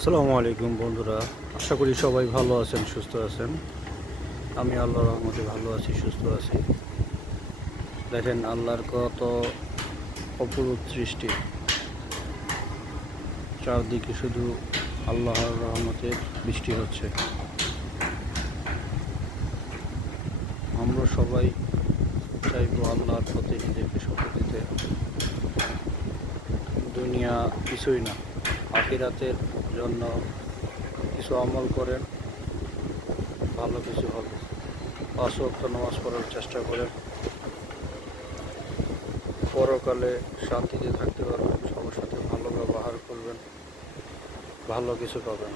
আসসালামু আলাইকুম বন্ধুরা, আশা করি সবাই ভালো আছেন, সুস্থ আছেন। আমি আল্লাহর রহমতে ভালো আছি, সুস্থ আছি। দেখেন আল্লাহর কত অপরূপ সৃষ্টি, চারদিকে শুধু আল্লাহর রহমতের বৃষ্টি হচ্ছে। আমরা সবাই চাইবো আল্লাহর পথে নিজেকে সঁপে দিতে। দুনিয়া কিছুই না, আখিরাতের জন্য কিছু আমল করেন, ভালো কিছু হবে। ৫ ওয়াক্ত নামাজ পড়ার চেষ্টা করেন, পরকালে শান্তিতে থাকতে পারবেন। সবার সাথে ভালো ব্যবহার করবেন, ভালো কিছু পাবেন।